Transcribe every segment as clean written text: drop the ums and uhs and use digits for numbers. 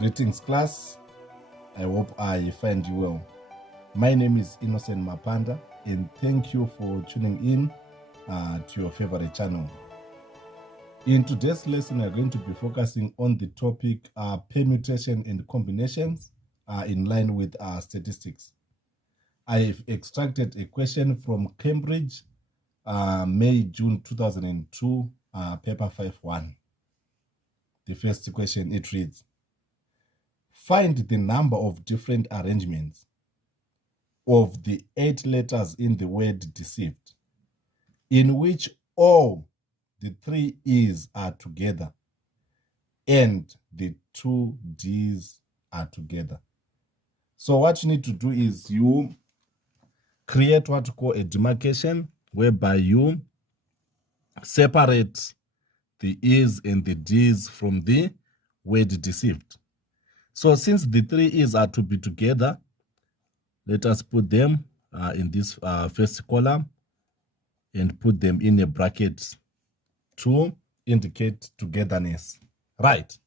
Greetings class, I hope I find you well. My name is Innocent MAPANDA and thank you for tuning in to your favorite channel. In today's lesson, we are going to be focusing on the topic permutation and combinations in line with statistics. I've extracted a question from Cambridge, May-June 2002, paper 5-1. The first question, it reads, find the number of different arrangements of the 8 letters in the word deceived, in which all the 3 E's are together and the 2 D's are together. So what you need to do is you create what you call a demarcation, whereby you separate the E's and the D's from the word deceived. So since the 3 E's are to be together, let us put them in this first column and put them in a bracket to indicate togetherness. Right.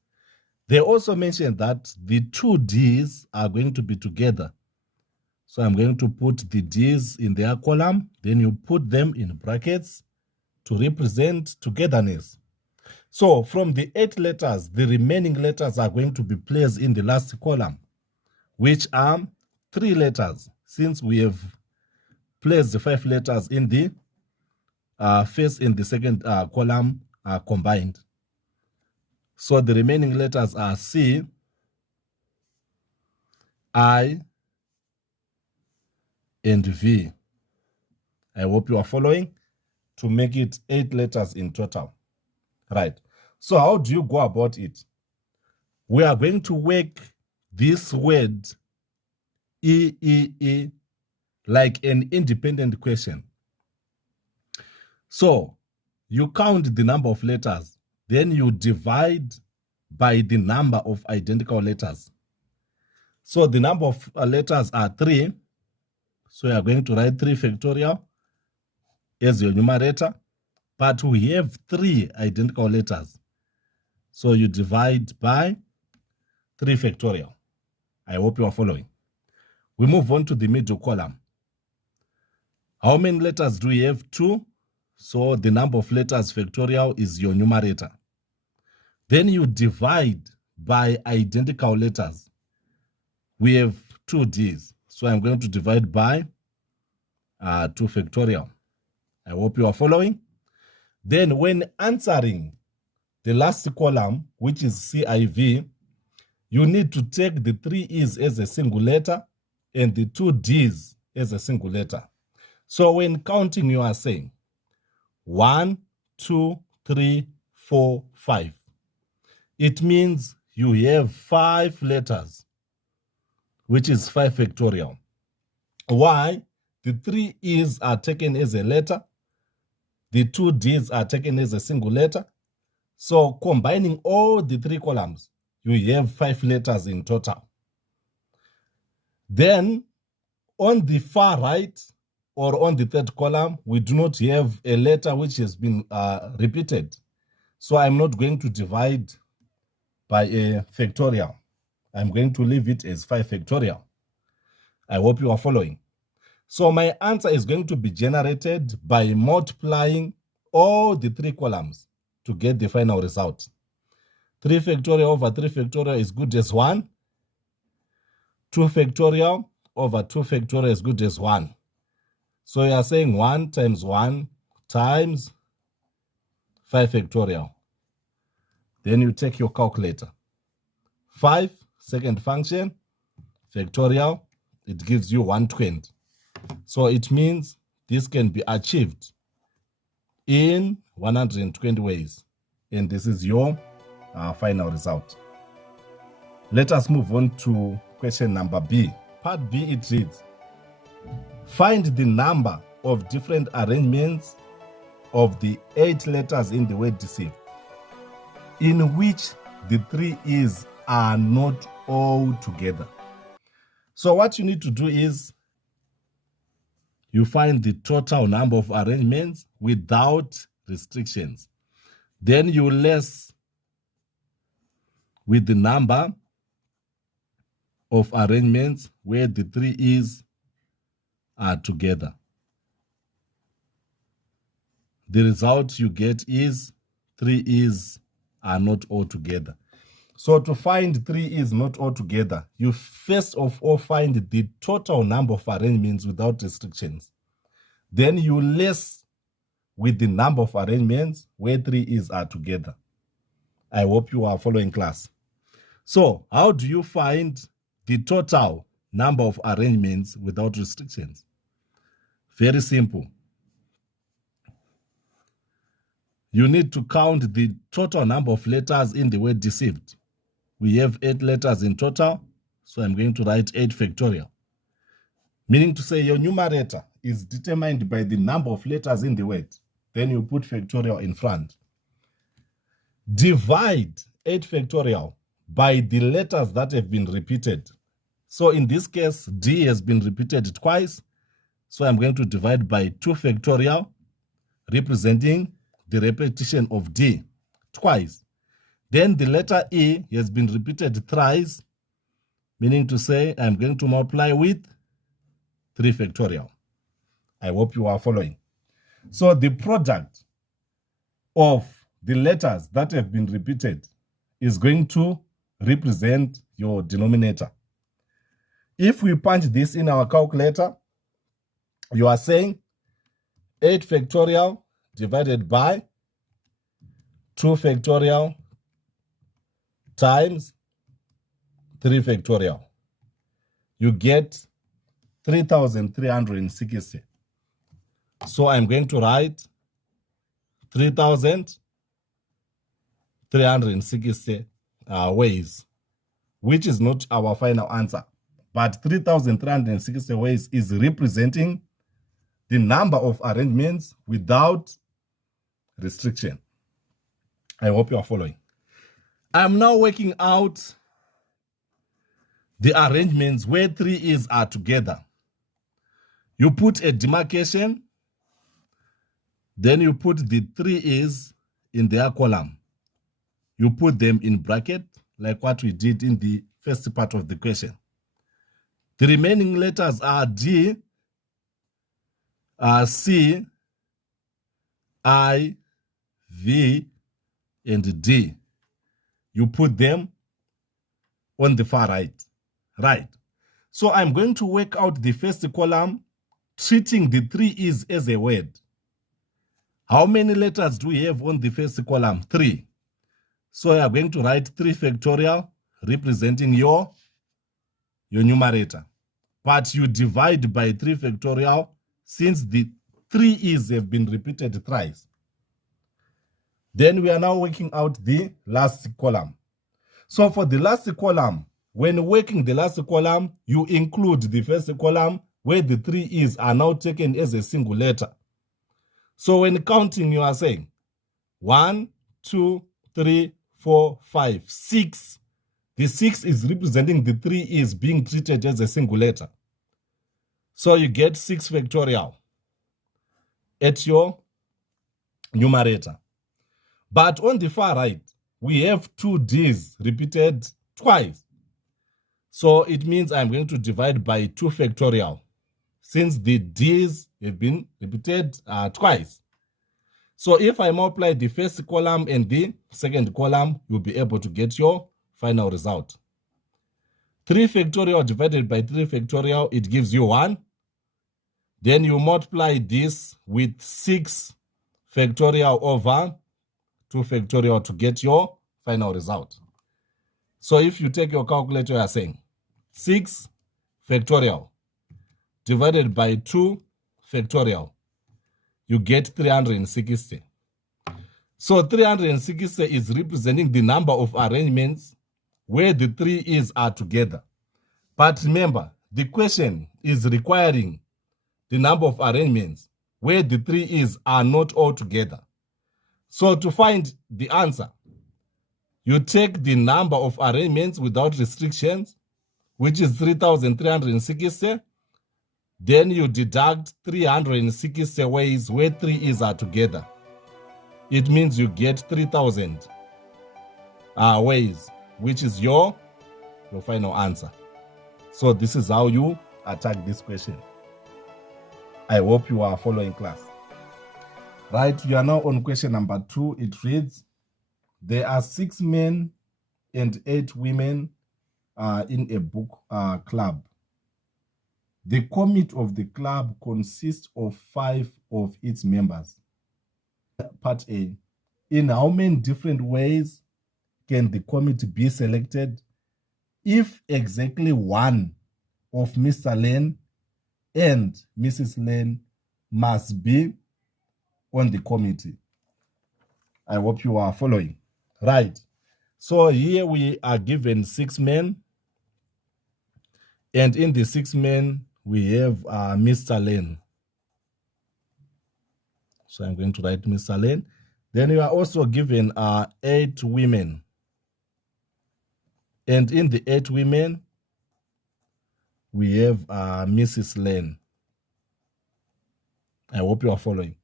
They also mentioned that the 2 D's are going to be together. So I'm going to put the D's in their column, then you put them in brackets to represent togetherness. So from the 8 letters, the remaining letters are going to be placed in the last column, which are 3 letters, since we have placed the 5 letters in the first and the second column combined. So the remaining letters are C, I, and V. I hope you are following, to make it 8 letters in total. Right. So how do you go about it? We are going to work this word E like an independent question. So you count the number of letters, then you divide by the number of identical letters. So the number of letters are 3. So you are going to write 3 factorial as your numerator, but we have 3 identical letters. So you divide by 3 factorial. I hope you are following. We move on to the middle column. How many letters do we have? 2. So the number of letters factorial is your numerator. Then you divide by identical letters. We have 2 D's. So I'm going to divide by 2 factorial. I hope you are following. Then when answering the last column, which is CIV, you need to take the 3 E's as a single letter and the 2 D's as a single letter. So when counting, you are saying 1, 2, 3, 4, 5. It means you have 5 letters, which is 5 factorial. Why? The 3 E's are taken as a letter. The 2 D's are taken as a single letter. So combining all the 3 columns, you have 5 letters in total. Then on the far right or on the 3rd column, we do not have a letter which has been repeated. So I'm not going to divide by a factorial. I'm going to leave it as 5 factorial. I hope you are following. So my answer is going to be generated by multiplying all the 3 columns to get the final result. 3 factorial over 3 factorial is good as 1. 2 factorial over 2 factorial is good as 1. So you are saying 1 times 1 times 5 factorial. Then you take your calculator. 5, second function, factorial, it gives you 120. So it means this can be achieved in 120 ways. And this is your final result. Let us move on to question number B. Part B, it reads, find the number of different arrangements of the 8 letters in the word deceived, in which the 3 E's are not all together. So what you need to do is you find the total number of arrangements without restrictions. Then you less with the number of arrangements where the 3 E's are together. The result you get is 3 E's are not all together. So to find 3 E's not all together, you first of all find the total number of arrangements without restrictions. Then you less with the number of arrangements where 3 E's are together. I hope you are following class. So how do you find the total number of arrangements without restrictions? Very simple. You need to count the total number of letters in the word deceived. We have 8 letters in total, so I'm going to write 8 factorial. Meaning to say your numerator is determined by the number of letters in the word. Then you put factorial in front. Divide 8 factorial by the letters that have been repeated. So in this case, D has been repeated twice. So I'm going to divide by 2 factorial, representing the repetition of D twice. Then the letter E has been repeated thrice, meaning to say I'm going to multiply with 3 factorial. I hope you are following. So the product of the letters that have been repeated is going to represent your denominator. If we punch this in our calculator, you are saying 8 factorial divided by 2 factorial times 3 factorial. You get 3,360. So I'm going to write 3,360 ways, which is not our final answer. But 3,360 ways is representing the number of arrangements without restriction. I hope you are following. I'm now working out the arrangements where 3 E's are together. You put a demarcation, then you put the 3 E's in their column. You put them in bracket, like what we did in the first part of the question. The remaining letters are D, C, I, V, and D. You put them on the far right. Right. So I'm going to work out the first column, treating the 3 E's as a word. How many letters do we have on the first column? 3. So I'm going to write 3 factorial, representing your numerator. But you divide by 3 factorial since the 3 E's have been repeated thrice. Then we are now working out the last column. So for the last column, when working the last column, you include the first column where the 3 E's are now taken as a single letter. So when counting, you are saying 1, 2, 3, 4, 5, 6. The 6 is representing the 3 E's being treated as a single letter. So you get 6 factorial at your numerator. But on the far right, we have 2 D's repeated twice. So it means I'm going to divide by 2 factorial since the D's have been repeated twice. So if I multiply the first column and the second column, you'll be able to get your final result. 3 factorial divided by 3 factorial, it gives you 1. Then you multiply this with 6 factorial over 2 factorial to get your final result. So if you take your calculator, you are saying 6 factorial divided by 2 factorial, you get 360. So 360 is representing the number of arrangements where the 3 E's are together. But remember, the question is requiring the number of arrangements where the 3 E's are not all together. So to find the answer, you take the number of arrangements without restrictions, which is 3,360. Then you deduct 360 ways where 3 E's are together. It means you get 3,000 ways, which is your final answer. So this is how you attack this question. I hope you are following class. Right, you are now on question number 2. It reads, there are 6 men and 8 women in a book club. The committee of the club consists of 5 of its members. Part A. In how many different ways can the committee be selected if exactly one of Mr. Lane and Mrs. Lane must be on the committee? I hope you are following. Right. So here we are given 6 men. And in the 6 men, we have Mr. Lane. So I'm going to write Mr. Lane. Then you are also given 8 women. And in the 8 women, we have Mrs. Lane. I hope you are following.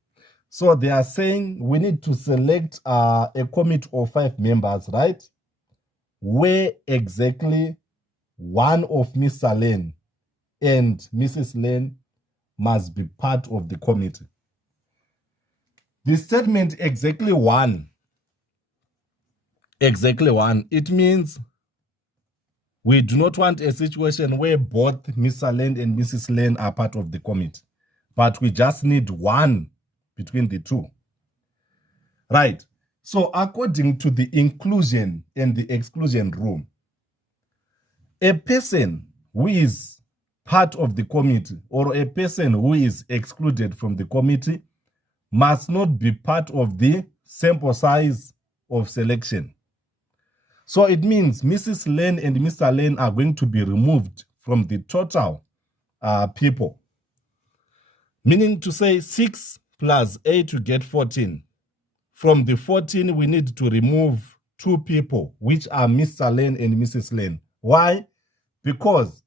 So they are saying we need to select a committee of 5 members, right? Where exactly one of Mr. Lane and Mrs. Lane must be part of the committee. The statement exactly one, it means we do not want a situation where both Mr. Lane and Mrs. Lane are part of the committee, but we just need one between the two. Right. So according to the inclusion and the exclusion rule, a person who is part of the committee or a person who is excluded from the committee must not be part of the sample size of selection. So it means Mrs. Lane and Mr. Lane are going to be removed from the total people. Meaning to say 6 plus 8 to get 14. From the 14, we need to remove 2 people, which are Mr. Lane and Mrs. Lane. Why? Because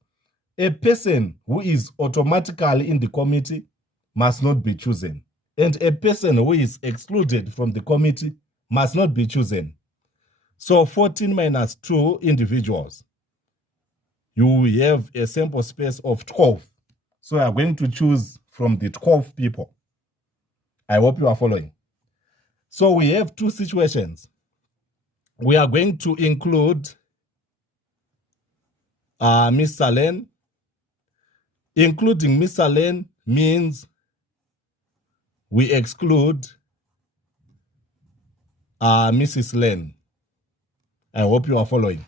a person who is automatically in the committee must not be chosen. And a person who is excluded from the committee must not be chosen. So 14 minus 2 individuals, you have a sample space of 12. So you are going to choose from the 12 people. I hope you are following. So we have 2 situations. We are going to include Mr. Lane. Including Mr. Lane means we exclude Mrs. Lane. I hope you are following.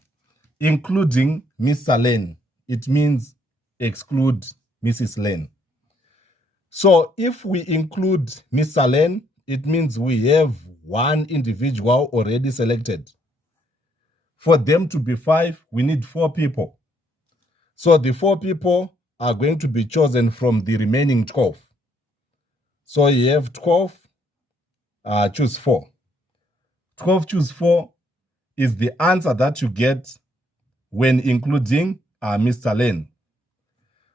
Including Mr. Lane, it means exclude Mrs. Lane. So if we include Mr. Lane, it means we have one individual already selected. For them to be 5, we need 4 people. So the 4 people are going to be chosen from the remaining 12. So you have 12, choose 4. 12 choose 4 is the answer that you get when including Mr. Lane.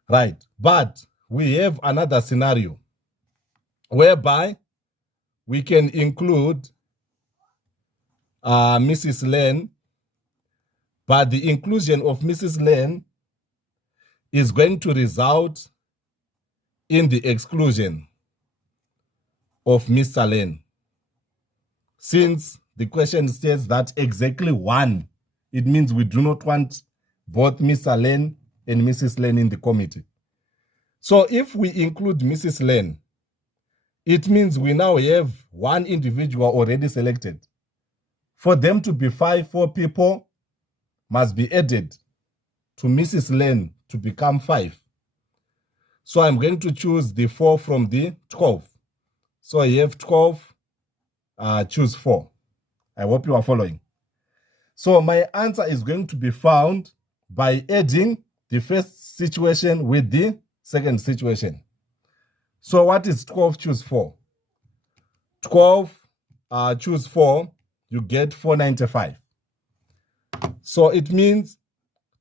Right, but we have another scenario whereby we can include Mrs. Lane, but the inclusion of Mrs. Lane is going to result in the exclusion of Mr. Lane. Since the question says that exactly one, it means we do not want both Mr. Lane and Mrs. Lane in the committee. So if we include Mrs. Lane, it means we now have one individual already selected. For them to be 4 people must be added to Mrs. Lane to become 5. So I'm going to choose the 4 from the 12. So you have 12, choose 4. I hope you are following. So my answer is going to be found by adding the first situation with the second situation. So what is 12 choose 4? 12 choose 4, you get 495. So it means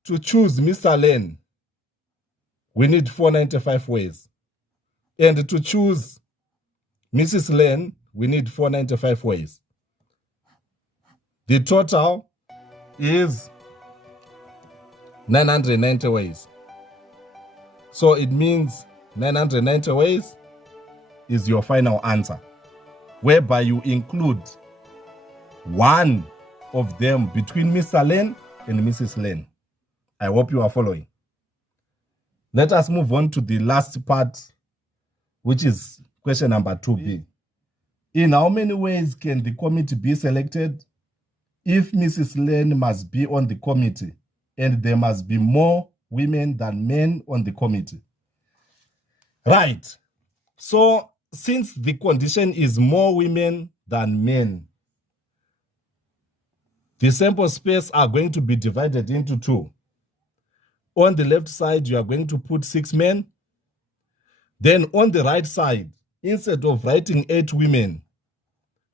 to choose Mr. Lane, we need 495 ways. And to choose Mrs. Lane, we need 495 ways. The total is 990 ways. So it means 990 ways is your final answer, whereby you include one of them between Mr. Len and Mrs. Len. I hope you are following. Let us move on to the last part, which is question number 2B. In how many ways can the committee be selected if Mrs. Len must be on the committee and there must be more women than men on the committee? Right. So since the condition is more women than men, the sample space are going to be divided into two. On the left side, you are going to put 6 men. Then on the right side, instead of writing 8 women,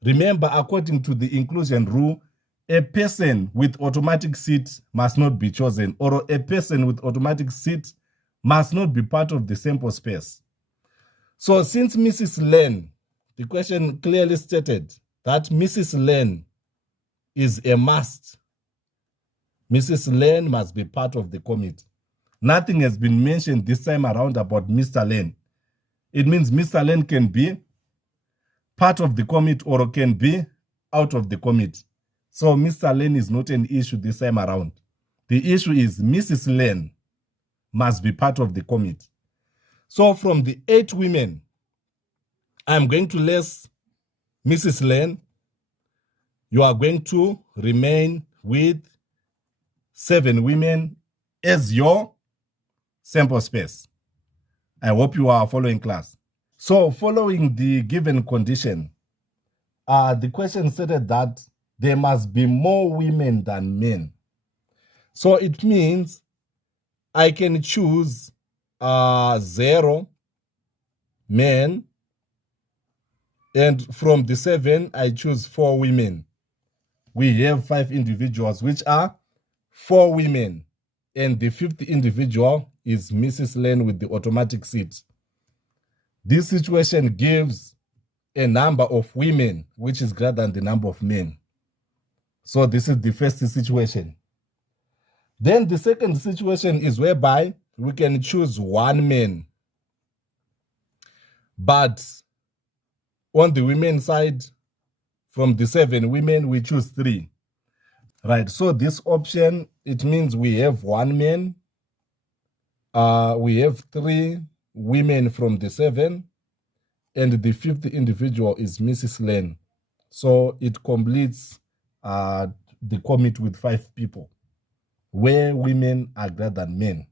remember, according to the inclusion rule, a person with automatic seat must not be chosen, or a person with automatic seat must not be part of the sample space. So since Mrs. Len, the question clearly stated that Mrs. Len is a must. Mrs. Len must be part of the committee. Nothing has been mentioned this time around about Mr. Len. It means Mr. Len can be part of the committee or can be out of the committee. So Mr. Len is not an issue this time around. The issue is Mrs. Len must be part of the committee. So from the 8 women, I'm going to list Mrs. Len. You are going to remain with 7 women as your sample space. I hope you are following, class. So following the given condition, the question stated that there must be more women than men. So it means I can choose 0 men, and from the 7, I choose 4 women. We have 5 individuals, which are 4 women, and the 5th individual is Mrs. Len with the automatic seat. This situation gives a number of women which is greater than the number of men. So this is the first situation. Then the second situation is whereby we can choose 1 man, but on the women's side, from the 7 women, we choose 3. Right, so this option, it means we have 1 man, we have 3 women from the 7, and the 5th individual is Mrs. Len. So it completes the committee with 5 people, where women are greater than men.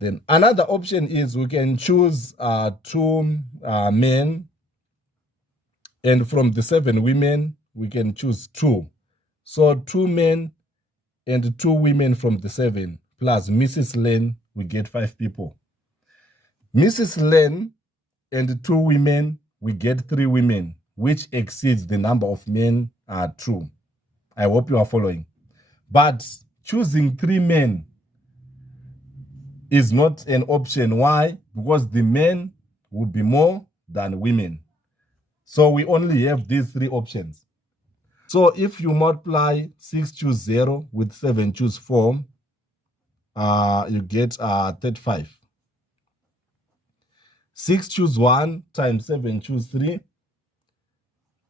Then another option is we can choose 2 men, and from the 7 women, we can choose 2. So 2 men and 2 women from the 7, plus Mrs. Len, we get 5 people. Mrs. Len and 2 women, we get 3 women, which exceeds the number of men true. I hope you are following. But choosing 3 men is not an option. Why? Because the men will be more than women. So we only have these 3 options. So if you multiply 6 choose 0 with 7 choose 4, you get 35. 6 choose 1 times 7 choose 3,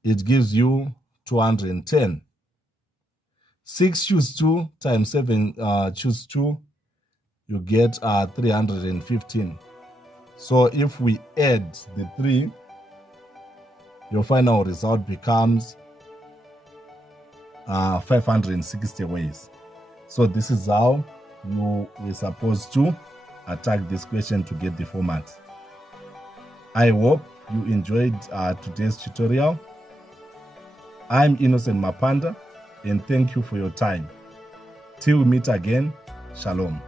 it gives you 210. 6 choose 2 times 7 choose 2, you get 315. So if we add the 3, your final result becomes 560 ways. So this is how you were supposed to attack this question to get the format. I hope you enjoyed today's tutorial. I'm Innocent Mapanda, and thank you for your time. Till we meet again, Shalom.